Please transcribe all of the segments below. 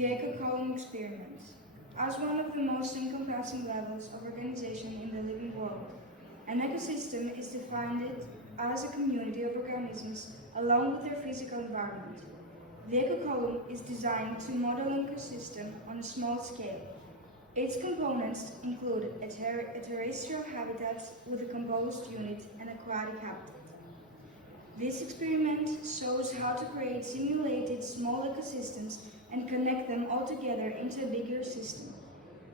The eco-column experiment. As one of the most encompassing levels of organization in the living world, an ecosystem is defined as a community of organisms along with their physical environment. The eco-column is designed to model an ecosystem on a small scale. Its components include a terrestrial habitat with a composed unit and aquatic habitat. This experiment shows how to create simulated small ecosystems and connect them all together into a bigger system.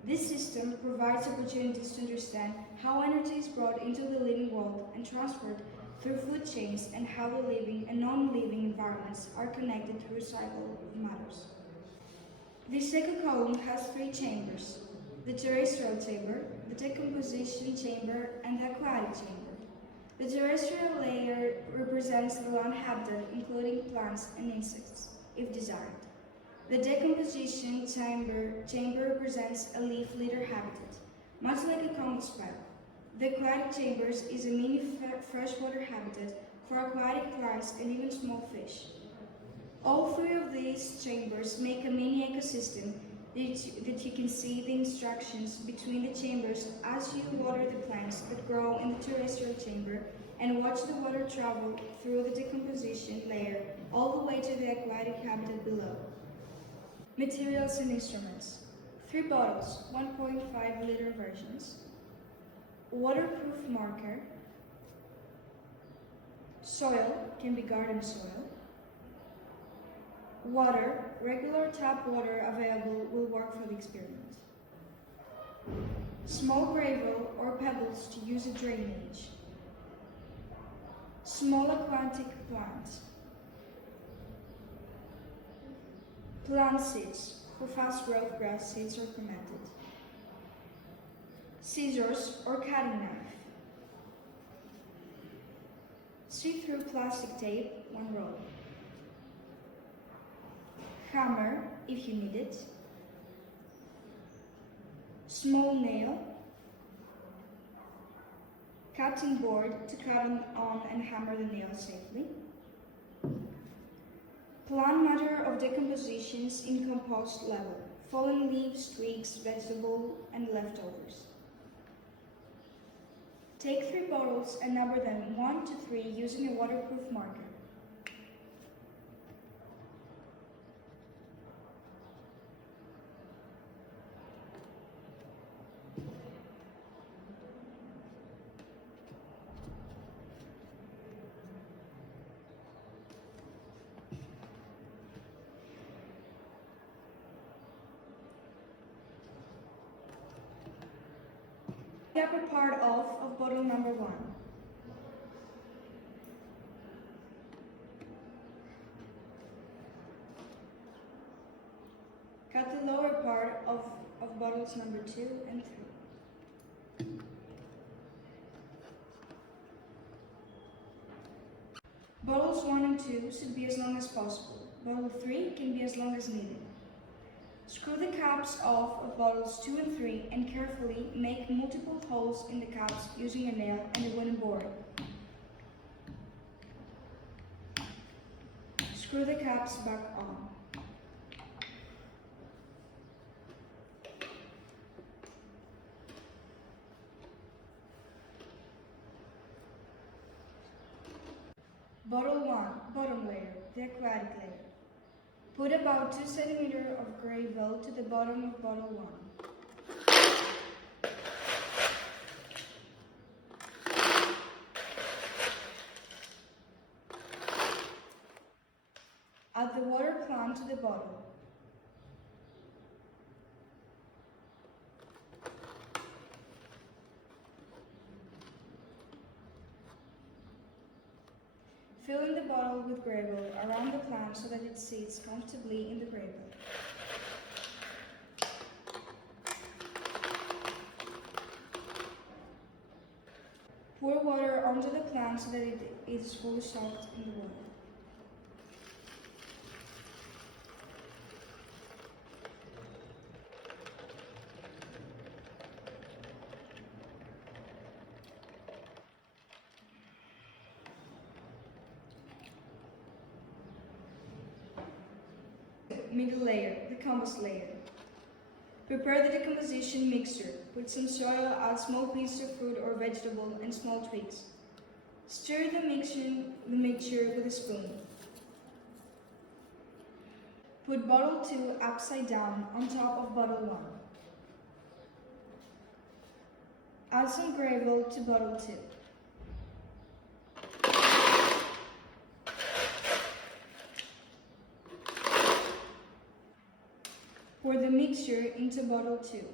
This system provides opportunities to understand how energy is brought into the living world and transferred through food chains, and how the living and non-living environments are connected through cycle of matters. This eco-column has three chambers: the terrestrial chamber, the decomposition chamber, and the aquatic chamber. The terrestrial layer represents the land habitat, including plants and insects, if desired. The decomposition chamber represents a leaf litter habitat, much like a common sparrow. The aquatic chambers is a mini freshwater habitat for aquatic plants and even small fish. All three of these chambers make a mini ecosystem that you can see the instructions between the chambers as you water the plants that grow in the terrestrial chamber and watch the water travel through the decomposition layer all the way to the aquatic habitat below. Materials and instruments. 3 bottles, 1.5 liter versions. Waterproof marker. Soil, can be garden soil. Water, regular tap water available will work for the experiment. Small gravel or pebbles to use a drainage. Small aquatic plant. Plant seeds, for fast growth grass seeds are recommended. Scissors or cutting knife. See-through plastic tape, 1 roll. Hammer, if you need it. Small nail. Cutting board to cut on and hammer the nail safely. Plant matter of decompositions in compost level, fallen leaves, twigs, vegetable, and leftovers. Take 3 bottles and number them 1 to 3 using a waterproof marker. The upper part of bottle number 1. Cut the lower part of bottles number 2 and 3. Bottles 1 and 2 should be as long as possible. Bottle 3 can be as long as needed. Screw the caps off of bottles 2 and 3 and carefully make multiple holes in the caps using a nail and a wooden board. Screw the caps back on. Bottle 1, bottom layer, the aquatic layer. Put about 2 cm of gravel to the bottom of bottle 1. Add the water plant to the bottle. Fill in the bottle with gravel around the plant so that it sits comfortably in the gravel. Pour water onto the plant so that it is fully soaked in the water. Middle layer, the the compost layer. Prepare the decomposition mixture. Put some soil, add small pieces of fruit or vegetable, and small twigs. Stir the mixture with a spoon. Put bottle 2 upside down on top of bottle 1. Add some gravel to bottle 2. Pour the mixture into bottle 2.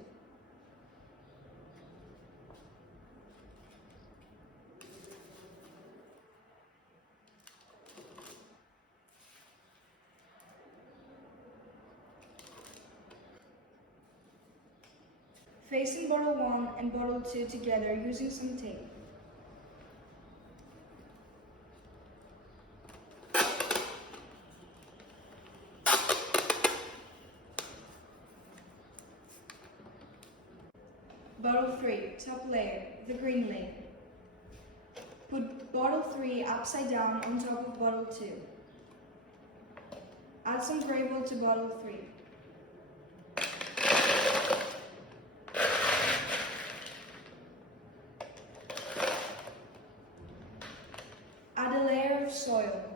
Fasten bottle 1 and bottle 2 together using some tape. Bottle 3, top layer, the green layer. Put bottle 3 upside down on top of bottle 2. Add some gravel to bottle 3. Add a layer of soil.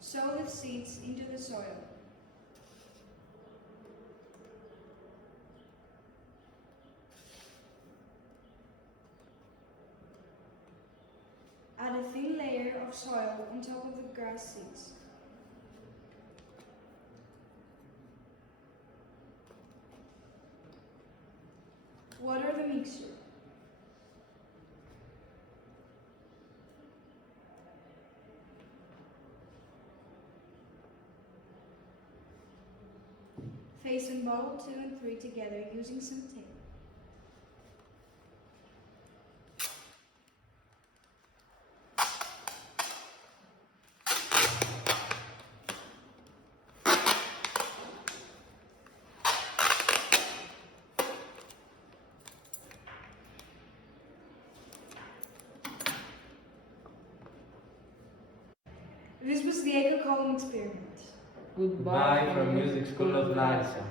Sow the seeds into the soil. Add a thin layer of soil on top of the grass seeds. Water the mixture. Fasten bottle 2 and 3 together using some tape. This was the Echo Column experiment. Goodbye from Music School of Larsa.